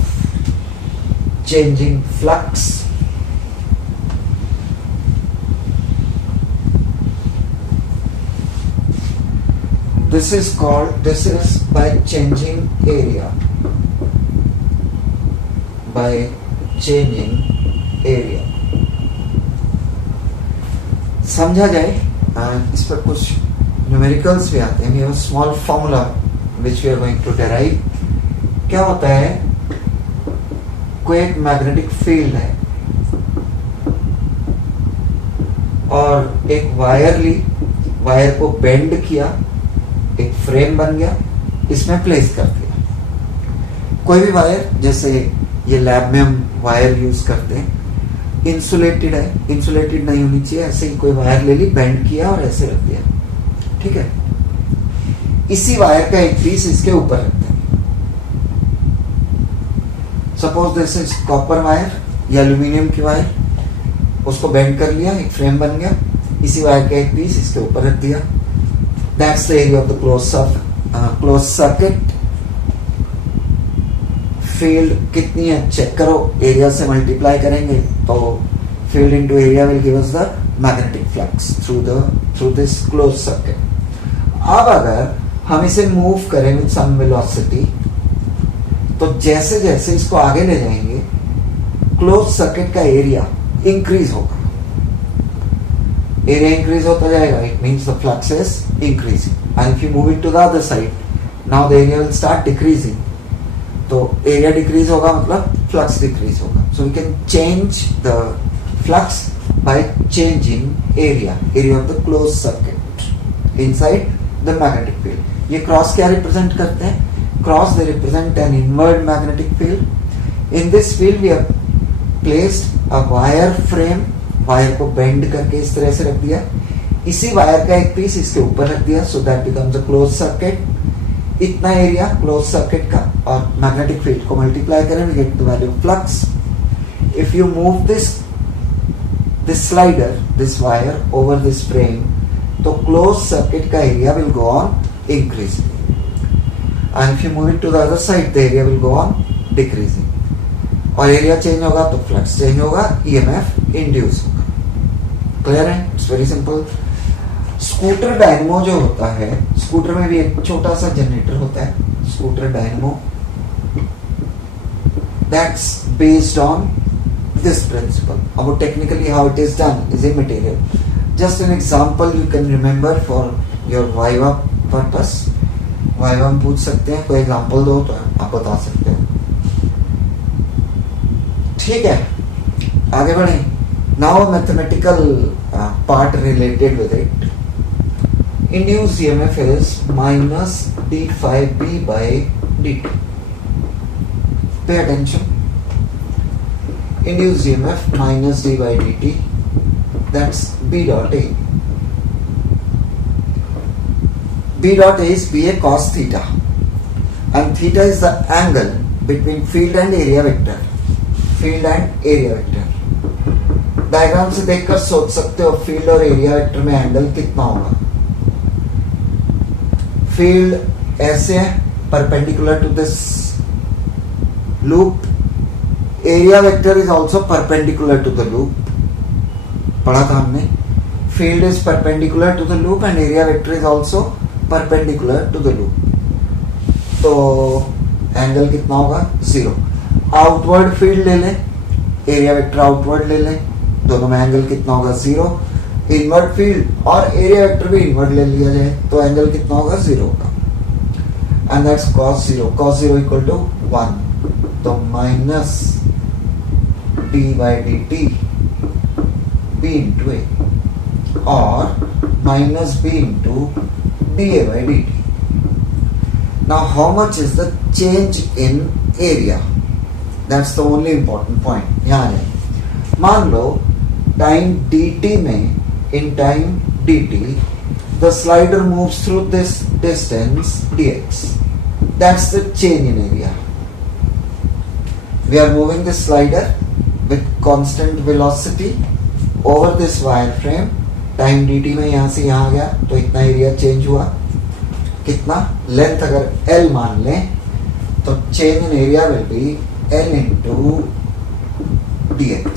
changing flux. This is by changing area. By changing area. समझा जाए, इस पर कुछ न्यूमेरिकल्स भी आते हैं. We have a small formula which we are going to derive. क्या होता है, कोई एक मैग्नेटिक फील्ड है और एक वायर ली, वायर को बेंड किया, एक फ्रेम बन गया, इसमें प्लेस कर दिया. कोई भी वायर, जैसे ये लैब में हम वायर यूज करते हैं, इंसुलेटेड है, इंसुलेटेड नहीं होनी चाहिए, ऐसे ही कोई वायर ले ली, बेंड किया और ऐसे रख दिया. ठीक है. इसी वायर का एक पीस इसके ऊपर रखते हैं. Suppose this is copper wire या एल्यूमिनियम की वायर, उसको बेंड कर लिया, एक फ्रेम बन गया, इसी वायर का एक पीस इसके ऊपर रख दिया. That's the area of the close circuit. Field कितनी है चेक करो, एरिया से मल्टीप्लाई करेंगे तो field into area will give us the magnetic flux through this close circuit. अब अगर हम इसे मूव करें विद सम वेलोसिटी, तो जैसे जैसे इसको आगे ले जाएंगे, क्लोज सर्किट का एरिया इंक्रीज होगा. एरिया इंक्रीज होता जाएगा, it means the flux is increasing. And if you move it to the other side, now the area will start decreasing. तो एरिया डिक्रीज होगा मतलब फ्लक्स डिक्रीज होगा. So we can change the flux by changing area of the close circuit inside the magnetic field. ये cross क्या represent करते हैं? Cross they represent an inward magnetic field. In this field we have placed a wire frame. Wire को bend करके इस तरह से रख दिया, इसी वायर का एक पीस इसके ऊपर रख दिया, so that becomes a close circuit. इतना एरिया क्लोज सर्किट का, और मैग्नेटिक फील्ड को मल्टीप्लाई करें, we get the value of flux. If you move this slider, this wire over this frame, तो क्लोज सर्किट का area will go on increasing. And if you move it to the other side, the area will go on decreasing. और area change होगा तो flux change होगा, EMF induce होगा. Clear है? It's very simple. Scooter dynamo जो होता है, scooter में भी एक छोटा सा जनरेटर होता है, scooter dynamo. That's based on this principle. अब technically how it is done is immaterial. Just an example you can remember for your viva purpose. Viva में पूछ सकते हैं, कोई एग्जांपल दो तो आप बता सकते हैं. ठीक है, आगे बढ़े. Now mathematical part related with it. Induced EMF is minus d phi b by dt. Pay attention. Induced EMF minus d by dt. That's B dot A. B dot A is B A cos theta, and theta is the angle between field and area vector. Field and area vector. Diagram से देखकर सोच सकते हो field और area vector में angle कितना होगा. Field ऐसे है, perpendicular to this loop. Area vector is also perpendicular to the loop. पढ़ा था हमने. Field is perpendicular to the loop and area vector is also perpendicular to the loop. तो angle कितना होगा? 0. आउटवर्ड फील्ड ले लें, एरिया वेक्टर आउटवर्ड ले लें, दोनों में एंगल कितना होगा? 0. इनवर्ड फील्ड और एरिया वेक्टर भी इनवर्ड ले लिया जाए तो एंगल कितना होगा? 0 होगा. And that's cos 0. cos 0 equal to 1. तो minus d by D T b into A और minus b into D A by D T. Now how much is the change in area? That's the only important point. यहाँ है, मान लो time dt में, in time dt the slider moves through this distance dx. That's the change in area. We are moving the slider with constant velocity over this wireframe. Time dt में यहाँ से यहाँ गया तो इतना एरिया चेंज हुआ. कितना? लेंथ अगर l मान लें तो change in area will be l into dx.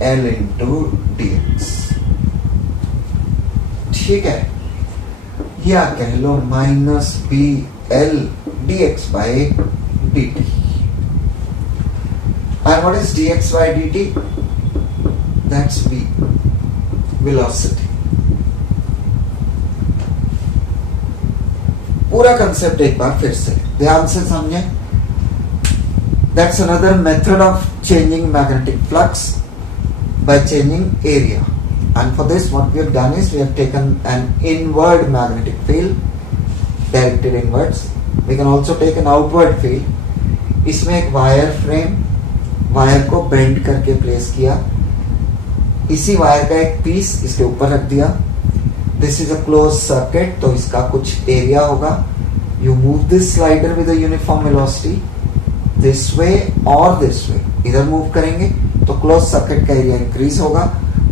l into dx. ठीक है, या कह लो minus B L D X by D T. And what is D X by D T? That's v, velocity. पूरा concept एक बार फिर से ध्यान से समझें. That's another method of changing magnetic flux by changing area. And for this what we have done is we have taken an inward magnetic field directed inwards. We can also take an outward field. इसमें एक wire frame, wire को bend करके place किया. इसी wire का एक piece इसके ऊपर रख दिया. This is a close circuit, तो इसका कुछ एरिया होगा. You move this slider with a uniform velocity this way और दिस वे. इधर मूव करेंगे तो क्लोज सर्किट का एरिया इंक्रीज होगा,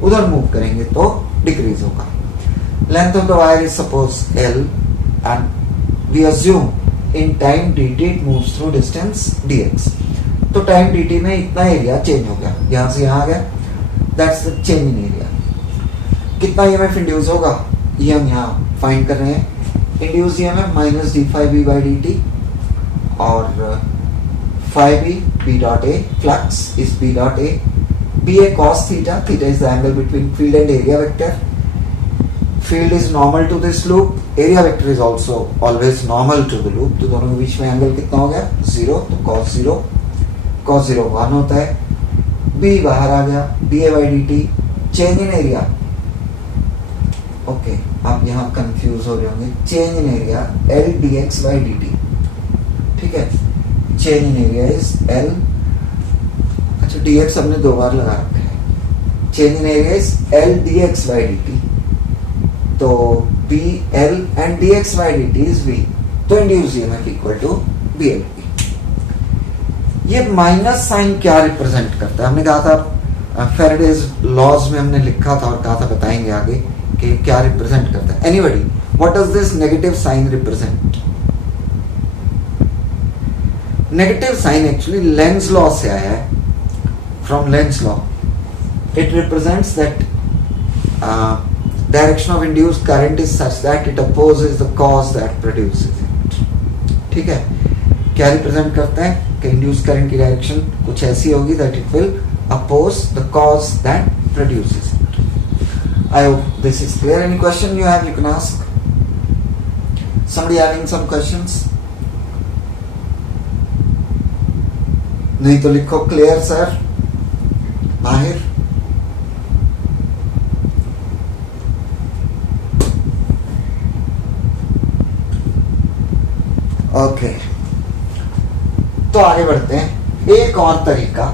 उधर मूव करेंगे तो डिक्रीज होगा. Length of the wire is suppose L and we assume in time dt it moves through distance dx. तो टाइम dt में इतना एरिया चेंज हो गया, यहां से यहां आ गया. That's the change in area. कितना ईएमएफ इंड्यूस होगा ये हम यहाँ फाइंड कर रहे हैं. Induce EMF minus D phi B by D T और phi b dot a flux is b dot a. b a cos theta. Theta is the angle between field and area vector. Field is normal to this loop. Area vector is also always normal to the loop. तो दोनों के बीच में angle कितना हो गया? 0. तो cos 0 1 होता है. b बाहर आ गया. dA by dt. Change in area. Okay, आप यहाँ कंफ्यूज हो रहे होंगे. Change in area L dx by dt. ठीक है, change in area is L. अच्छा, dx हमने दो बार लगा रखा है. Change in area is L dx by dt. तो B L and dx by dt is V. तो induce EMF equal to BLP. ये माइनस साइन क्या रिप्रेजेंट करता है? हमने कहा था फेराडेज लॉज में हमने लिखा था और कहा था बताएंगे आगे कि क्या रिप्रेजेंट करता है. Anybody, what does this negative sign represent? Negative sign actually Lenz law से आया है. From Lenz law it represents that direction of induced current is such that it opposes the cause that produces it. ठीक है, क्या represent करता है कि induced current की डायरेक्शन कुछ ऐसी होगी that it will oppose the cause that produces it. I hope this is clear. Any question you have, you can ask. Somebody having some questions? नहीं तो लिखो clear sir. माहिर. ओके, तो आगे बढ़ते हैं. एक और तरीका,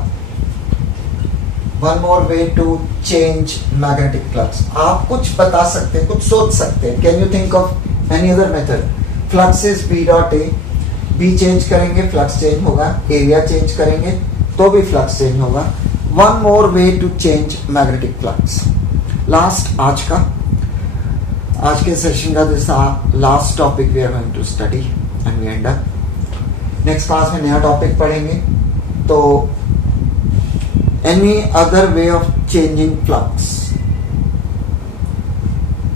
one more way to change magnetic flux. आप कुछ बता सकते हैं, कुछ सोच सकते हैं. Can you think of any other method? Flux is B dot A. B change करेंगे फ्लक्स चेंज होगा. एरिया चेंज करेंगे तो भी फ्लक्स चेंज होगा. One more way to change magnetic flux. Last आज के सेशन का this last topic we are going to study and we end up. Next class में नया टॉपिक पढ़ेंगे. तो any other way of changing flux?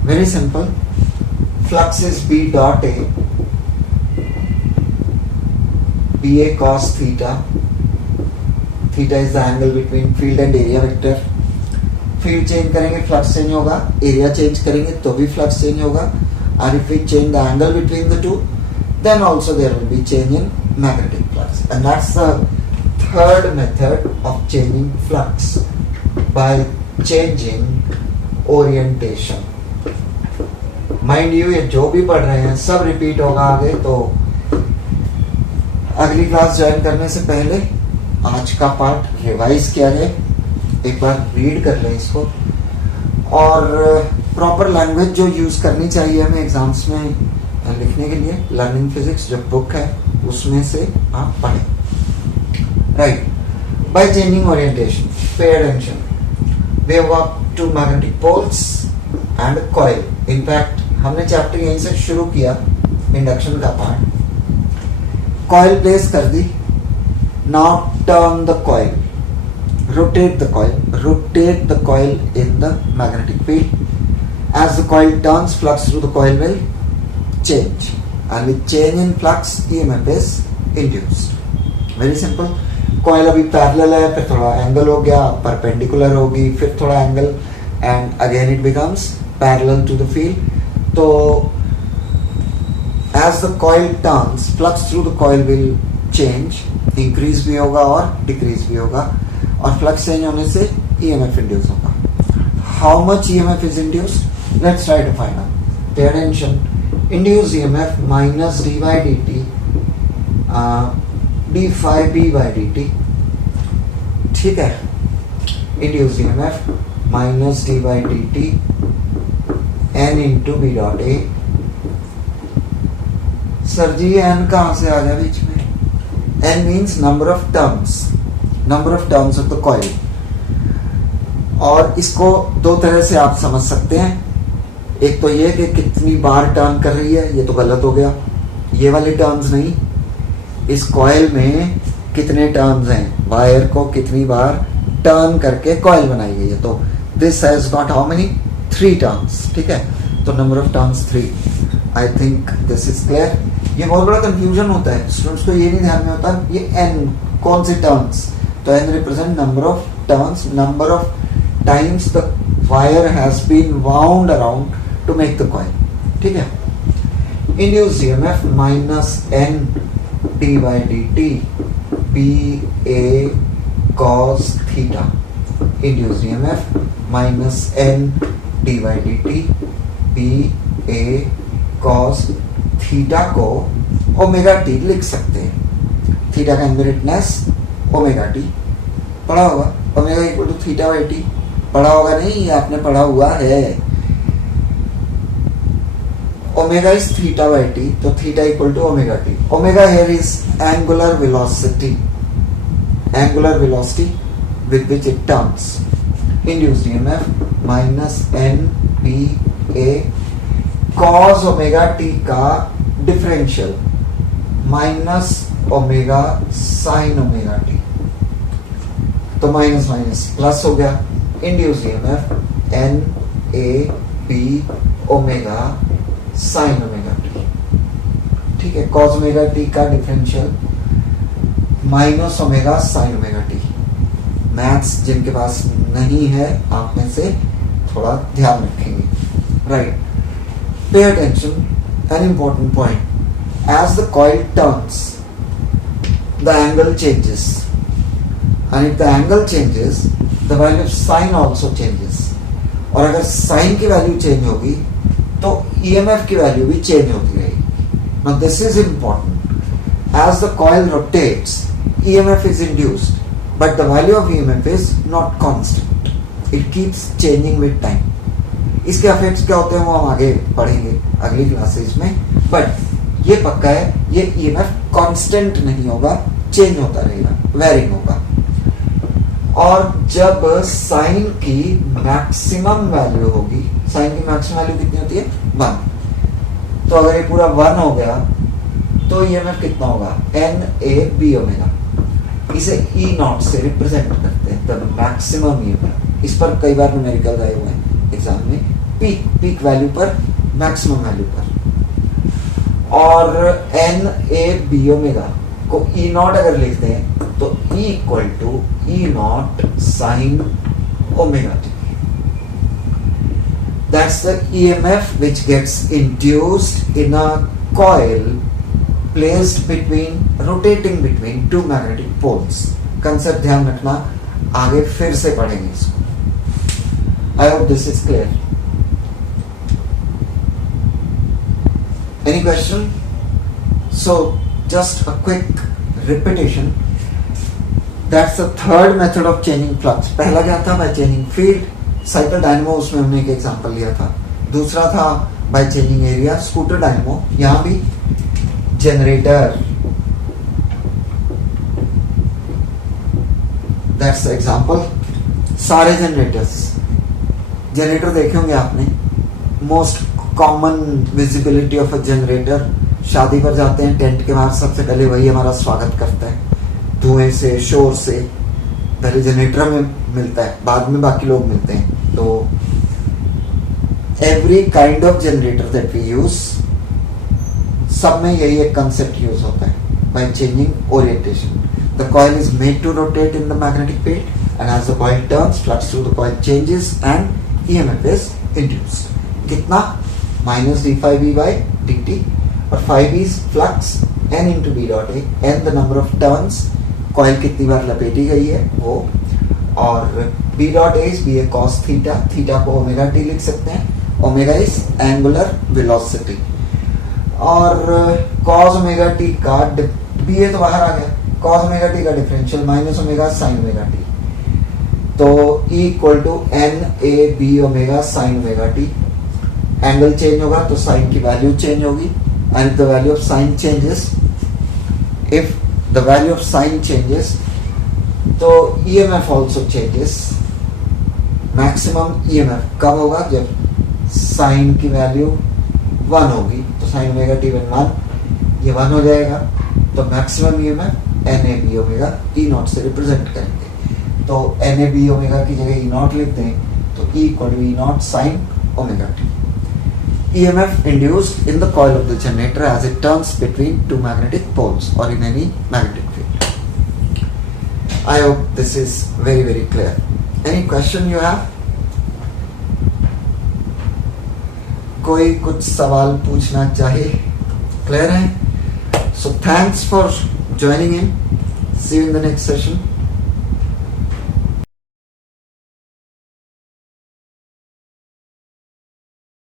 Very simple. Flux is B dot A. B A cos theta. Theta is the angle between field and area vector. Field change करेंगे flux change होगा. Area change करेंगे तो भी flux change होगा. और if we change the angle between the two, then also there will be change in magnetic flux. And that's the third method of changing flux, by changing orientation. Mind you, ये जो भी पढ़ रहे हैं सब repeat होगा आगे. तो अगली क्लास ज्वाइन करने से पहले आज का पार्ट रिवाइज किया जाए, एक बार रीड कर लें इसको, और प्रॉपर लैंग्वेज जो यूज़ करनी चाहिए हमें एग्जाम्स में लिखने के लिए, लर्निंग फिजिक्स जो बुक है उसमें से आप पढ़ें। Right, by changing orientation pay attention, we work to magnetic poles and coil. In fact हमने चैप्टर यहीं से शुरू किया, इंडक्शन का पार्ट। कॉइल प्लेस कर दी, now turn the coil, rotate the coil in the magnetic field. As the coil turns, flux through the coil will change, and with change in flux EMF is induced. Very simple. coil अभी parallel है, फिर थोड़ा angle हो गया, perpendicular होगी, फिर थोड़ा angle, and again it becomes parallel to the field. तो as the coil turns, flux through the coil will change, increase भी होगा और डिक्रीज भी होगा, और फ्लक्स चेंज होने से EMF इंड्यूस होगा। How much EMF is induced, let's try to find out. Pay attention, induce EMF minus D by D T D phi B by D T. ठीक है, induce EMF minus D by D T N into B dot A. Sir ji N कहां से आ गया बीच में? N means number of turns of the coil, और इसको दो तरह से आप समझ सकते हैं। एक तो ये कि कितनी बार टर्न कर रही है, ये तो गलत हो गया, ये वाले टर्न्स नहीं, इस कॉइल में कितने टर्न्स हैं, वायर को कितनी बार टर्न करके कॉइल बनाई गई है। तो this has got how many, 3 turns. ठीक है, तो number of turns 3। I think this is clear. ये बहुत बड़ा कंफ्यूजन होता है, स्टूडेंट्स को ये नहीं ध्यान में होता ये एन कौन से टर्न्स। तो N represent number of turns, number of times the wire has been wound around to make the coil. ठीक है, induce EMF minus N D by D T B A cos theta. Induce EMF minus N D by D T B A cos theta को omega T लिख सकते हैं। Theta का इनवेरिटनेस omega T पढ़ा होगा, omega equal to theta by T पढ़ा होगा, नहीं ये आपने पढ़ा हुआ है। Omega is theta by T, तो theta equal to omega T. Omega here is angular velocity with which it turns. Induced EMF minus n b a cos omega T का differential minus omega sine omega T, तो minus minus plus हो गया। Induce EMF N A B omega sine omega T. ठीक है, cos omega T का differential minus omega sine omega T. Maths जिनके पास नहीं है आप में से थोड़ा ध्यान रखेंगे। Right, pay attention, an important point. As the coil turns, the angle changes, and if the angle changes, the value of sine also changes. और अगर sine की वैल्यू चेंज होगी तो EMF की वैल्यू भी चेंज होती रहेगी। Now this is important. As the coil rotates, EMF is induced, but the value of EMF is not constant. It keeps changing with time. इसके इफेक्ट्स क्या होते हैं वो हम आगे पढ़ेंगे अगली क्लासेस में, बट ये पक्का है ये EMF कांस्टेंट नहीं होगा, चेंज होता रहेगा, वेरिंग होगा। और जब साइन की मैक्सिमम वैल्यू होगी, साइन की मैक्सिमम वैल्यू कितनी होती है 1, तो अगर ये पूरा 1 हो गया तो EMF कितना होगा एन ए बी ओमेगा। इसे E नॉट से रिप्रेजेंट करते हैं, द मैक्सिमम EMF। इस पर कई बार न्यूमेरिकल आए हुए हैं एग्जाम में, पीक वैल्यू पर, मैक्सिमम वैल्यू पर। और एन ए बी ओमेगा को E नॉट अगर लिखते हैं तो E equal to E naught sine omega T. That's the EMF which gets induced in a coil placed rotating between two magnetic poles। Concept ध्यान रखना, आगे फिर से पढ़ेंगे इसको। I hope this is clear. Any question? So just a quick repetition. That's the third method of changing flux. पहला क्या था? By changing field. Cycle dynamo, उसमें हमने एक एग्जांपल लिया था. दूसरा था by changing area, scooter dynamo. यहाँ भी जनरेटर, that's the example. सारे जनरेटर देखे होंगे आपने. Most common visibility of a generator. शादी पर जाते हैं, टेंट के बाहर सबसे पहले वही हमारा स्वागत करता है, धुएं से, शोर से. पहले जनरेटर में मिलता है, बाद में बाकी लोग मिलते हैं. तो every kind of generator that we use, सब में यही एक कंसेप्ट यूज होता है. By changing orientation, the coil is made to rotate in the magnetic field and as the coil turns, flux through the coil changes and EMF is induced. कितना? Minus d∅v/dt, और 5 is flux n into b dot a, n the number of turns, coil कितनी बार लपेटी गई है वो, और b dot a is ba cos theta. Theta को omega t लिख सकते हैं. ओमेगा इज एंगुलर वेलोसिटी, और cos ओमेगा t का ba तो बाहर आ गया, cos ओमेगा t का differential minus omega sine omega t, तो E equal to n a b omega sine omega t. Angle change होगा तो साइन की वैल्यू चेंज होगी, and if the value of sine changes, तो EMF also changes. Maximum EMF कब होगा? जब sign की वैल्यू 1 होगी, तो साइन ओमेगा टी 1, ये 1 हो जाएगा. तो maximum EMF NAB omega E not से रिप्रेजेंट करेंगे. तो NAB ओमेगा की जगह E नॉट लिख दें, तो E equal to E naught sine omega T. EMF induced in the coil of the generator as it turns between two magnetic poles or in any magnetic field. I hope this is very very clear. Any question you have? कोई कुछ सवाल पूछना चाहे? Clear है? So thanks for joining in. See you in the next session.